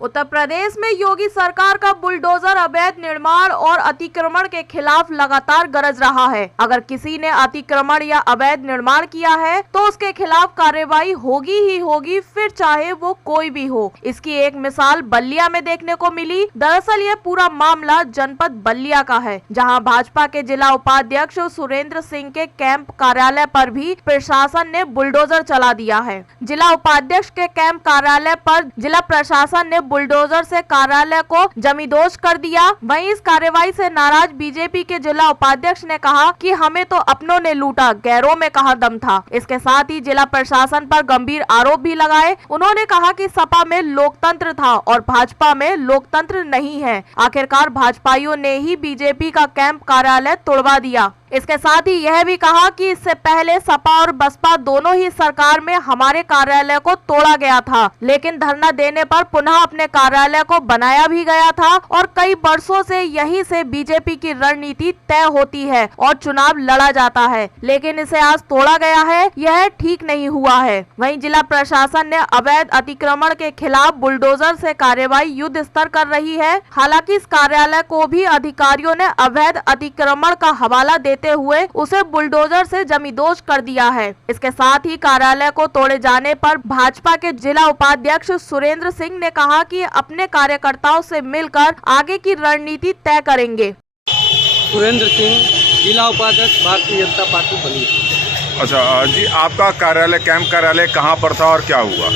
उत्तर प्रदेश में योगी सरकार का बुलडोजर अवैध निर्माण और अतिक्रमण के खिलाफ लगातार गरज रहा है। अगर किसी ने अतिक्रमण या अवैध निर्माण किया है तो उसके खिलाफ कार्रवाई होगी ही होगी, फिर चाहे वो कोई भी हो। इसकी एक मिसाल बल्लिया में देखने को मिली। दरअसल ये पूरा मामला जनपद बल्लिया का है, जहां भाजपा के जिला उपाध्यक्ष सुरेंद्र सिंह के कैंप कार्यालय पर भी प्रशासन ने बुलडोजर चला दिया है। जिला उपाध्यक्ष के कैंप कार्यालय पर जिला प्रशासन ने बुलडोजर से कार्यालय को जमींदोज कर दिया। वहीं इस कार्रवाई से नाराज बीजेपी के जिला उपाध्यक्ष ने कहा कि हमें तो अपनों ने लूटा, गैरों में कहां दम था। इसके साथ ही जिला प्रशासन पर गंभीर आरोप भी लगाए। उन्होंने कहा कि सपा में लोकतंत्र था और भाजपा में लोकतंत्र नहीं है। आखिरकार भाजपाइयों ने ही बीजेपी का कैंप कार्यालय तोड़वा दिया। इसके साथ ही यह भी कहा कि इससे पहले सपा और बसपा दोनों ही सरकार में हमारे कार्यालय को तोड़ा गया था, लेकिन धरना देने पर पुनः अपने कार्यालय को बनाया भी गया था और कई वर्षों से यहीं से बीजेपी की रणनीति तय होती है और चुनाव लड़ा जाता है, लेकिन इसे आज तोड़ा गया है। यह ठीक नहीं हुआ है। वहीं जिला प्रशासन ने अवैध अतिक्रमण के खिलाफ बुलडोजर से कार्रवाई युद्ध स्तर कर रही है। हालांकि इस कार्यालय को भी अधिकारियों ने अवैध अतिक्रमण का हवाला देते हुए उसे बुलडोजर से जमींदोज कर दिया है। इसके साथ ही कार्यालय को तोड़े जाने पर भाजपा के जिला उपाध्यक्ष सुरेंद्र सिंह ने कहा कि अपने कार्यकर्ताओं से मिलकर आगे की रणनीति तय करेंगे। सुरेंद्र सिंह, जिला उपाध्यक्ष, भारतीय जनता पार्टी बलिया। अच्छा जी, आपका कार्यालय कैंप कार्यालय कहाँ पर था और क्या हुआ?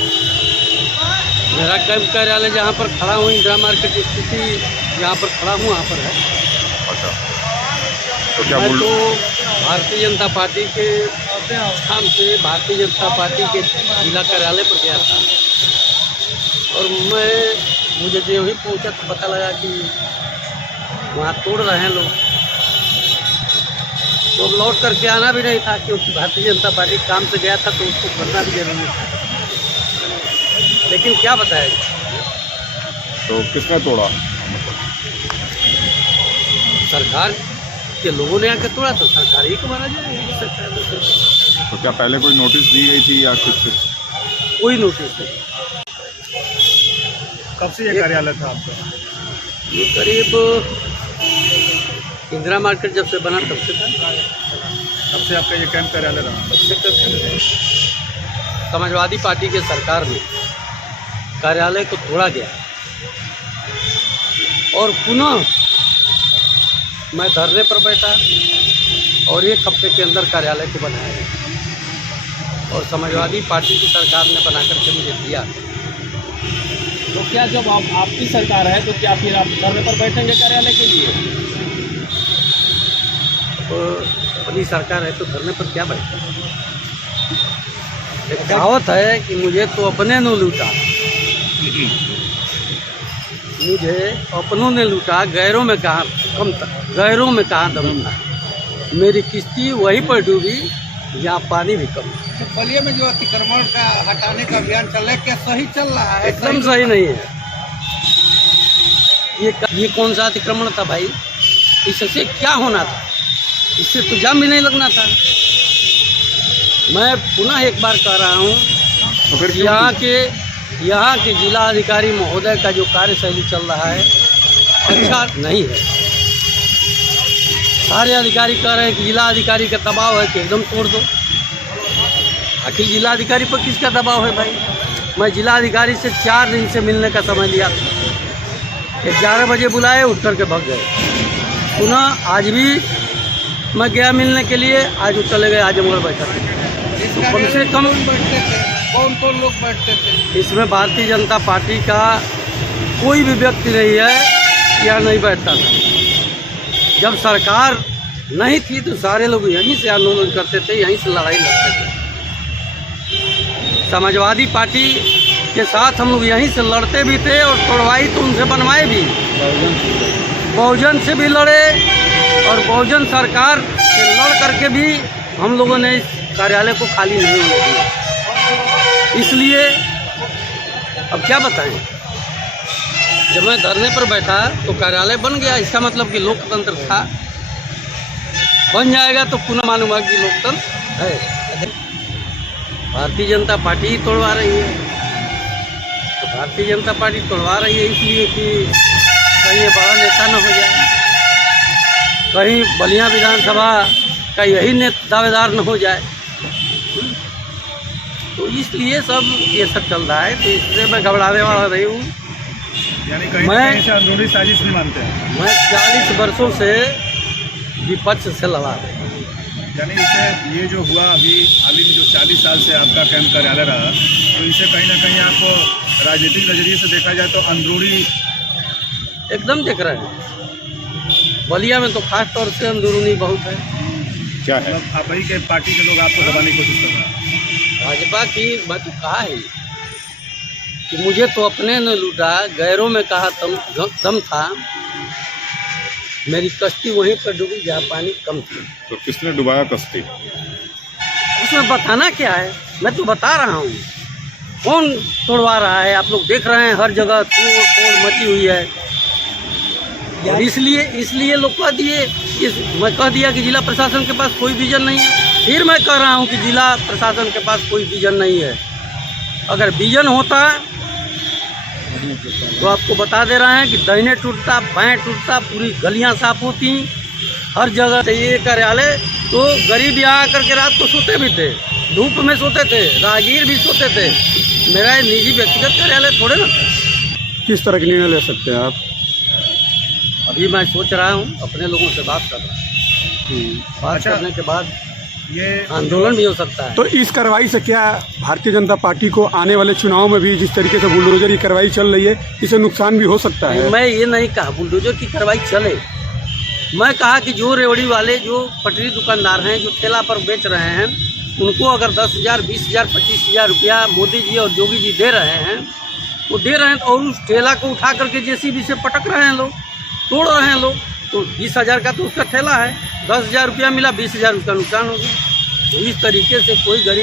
मेरा कैंप कार्यालय जहाँ पर खड़ा हूँ, इंदिरा मार्केट स्थिति जहाँ पर खड़ा हूँ वहाँ पर है। अच्छा, तो क्या मैं तो भारतीय जनता पार्टी के स्थान से भारतीय जनता पार्टी के जिला कार्यालय पर गया था और मुझे जो ही पहुँचा तो पता लगा कि वहाँ तोड़ रहे हैं लोग। तो लौट करके आना भी नहीं था, क्योंकि भारतीय जनता पार्टी काम से गया था तो उसको करना भी जरूरी था, लेकिन क्या बताएगा। तो किसने तोड़ा? सरकार के लोगों ने आके तोड़ा तो सरकार ही को माना जाएगा। सरकार तो क्या पहले कोई नोटिस दी गई थी या कुछ? कोई नोटिस नहीं। कब से ये कार्यालय था आपका? ये करीब इंदिरा मार्केट जब से बना तब से था। कब से आपका ये कैंप कार्यालय रहा? तब से कब समाजवादी पार्टी के सरकार में कार्यालय को तोड़ा गया और पुनः मैं धरने पर बैठा और एक हफ्ते के अंदर कार्यालय को बनाया गया और समाजवादी पार्टी की सरकार ने बना करके मुझे दिया। तो क्या जब आपकी सरकार है तो क्या फिर आप धरने पर बैठेंगे कार्यालय के लिए? तो अपनी सरकार है तो धरने पर क्या बैठे? एक कहावत है कि मुझे तो अपने ने लूटा, मुझे अपनों ने लूटा, गैरों में कहाँ कम था, गैरों में कहाँ दम था। मेरी किश्ती वहीं पर डूबी जहाँ पानी भी कम। तो बलिया में जो अतिक्रमण का हटाने का अभियान चल रहा है, क्या सही चल रहा है? एकदम सही नहीं है। ये कौन सा अतिक्रमण था भाई? इससे क्या होना था? इससे तो जाम भी नहीं लगना था। मैं पुनः एक बार कह रहा हूँ, तो फिर यहाँ के जिला अधिकारी महोदय का जो कार्यशैली चल रहा है अच्छा नहीं है। सारे अधिकारी कह रहे हैं कि जिला अधिकारी का दबाव है कि एकदम तोड़ दो। आखिर जिला अधिकारी पर किसका दबाव है भाई? मैं जिला अधिकारी से 4 दिन से मिलने का समय लिया था। 11 बजे बुलाए, उठ करके भाग गए। पुनः आज भी मैं गया मिलने के लिए, आज वो चले गए आजमगढ़ बैठक। तो कम से कम बैठते थे, कौन लोग बैठते थे? इसमें भारतीय जनता पार्टी का कोई भी व्यक्ति नहीं है या नहीं बैठता था। जब सरकार नहीं थी तो सारे लोग यहीं से आंदोलन करते थे, यहीं से लड़ाई लड़ते थे। समाजवादी पार्टी के साथ हम लोग यहीं से लड़ते भी थे और तोड़वाई तो उनसे बनवाए भी। बहुजन से भी लड़े और बहुजन सरकार से लड़ करके भी हम लोगों ने इस कार्यालय को खाली नहीं होने दिया। इसलिए अब क्या बताएं, जब मैं धरने पर बैठा तो कार्यालय बन गया, इसका मतलब कि लोकतंत्र था। बन जाएगा तो पुनः मालूम है कि लोकतंत्र है। भारतीय जनता पार्टी ही तोड़वा रही है। तो भारतीय जनता पार्टी तोड़वा रही है इसलिए कि कहीं ये बड़ा नेता न हो जाए, कहीं बलिया विधानसभा का यही दावेदार न हो जाए, तो इसलिए सब ये सब चल रहा है। तो इससे मैं घबराने वाला नहीं हूँ। यानी कहीं से अंदरूनी साजिश नहीं मानते हैं। मैं 40 वर्षों से विपक्ष से लड़ा रहा हूँ। यानी इसे ये जो हुआ अभी हाल ही में जो 40 साल से आपका कैंप कार्यालय रहा, तो इसे कहीं ना कहीं आपको राजनीतिक नज़रिए से देखा जाए तो अंदरूनी एकदम देख रहे हैं। बलिया में तो खास तौर से अंदरूनी बहुत है। क्या है? मतलब आप ही के पार्टी के लोग आपको दबाने की कोशिश कर रहे हैं। भाजपा की मैं तो कहा है कि मुझे तो अपने ने लूटा, गैरों में कहा दम था, मेरी कश्ती वहीं पर डूबी जहाँ पानी कम थी। तो किसने डुबाया कश्ती? उसमें बताना क्या है, मैं तो बता रहा हूँ। कौन तोड़वा रहा है? आप लोग देख रहे हैं हर जगह तोड़ मची हुई है। और इसलिए लोग कह दिए, मैं कह दिया कि जिला प्रशासन के पास कोई विजन नहीं है। फिर मैं कह रहा हूँ कि जिला प्रशासन के पास कोई विजन नहीं है। अगर विजन होता तो आपको बता दे रहे हैं कि दाहिने टूटता, बाएं टूटता, पूरी गलियां साफ होती, हर जगह से ये कार्यालय। तो गरीब यहाँ आकर के रात को सोते भी थे, धूप में सोते थे, राहगीर भी सोते थे। मेरा निजी व्यक्तिगत कार्यालय थोड़े ना था। किस तरह के निर्णय ले सकते हैं आप? अभी मैं सोच रहा हूँ, अपने लोगों से बात कर रहा हूँ। बात करने के बाद ये आंदोलन भी हो सकता है। तो इस कार्रवाई से क्या भारतीय जनता पार्टी को आने वाले चुनाव में भी जिस तरीके से बुलडोजर की कार्रवाई चल रही है, इससे नुकसान भी हो सकता है? मैं ये नहीं कहा बुलडोजर की कार्रवाई चले। मैं कहा कि जो रेवड़ी वाले, जो पटरी दुकानदार हैं, जो ठेला पर बेच रहे हैं, उनको अगर 10,000, 20,000, 25,000 रुपया मोदी जी और योगी जी दे रहे हैं, वो दे रहे हैं, तो और उस ठेला को उठा करके जेसीबी से पटक रहे हैं लोग, तोड़ रहे हैं लोग। तो 20,000 का तो उसका ठेला है, 10,000 रुपया मिला, 20,000 उसका नुकसान हो गया। तो इस तरीके से कोई गरीब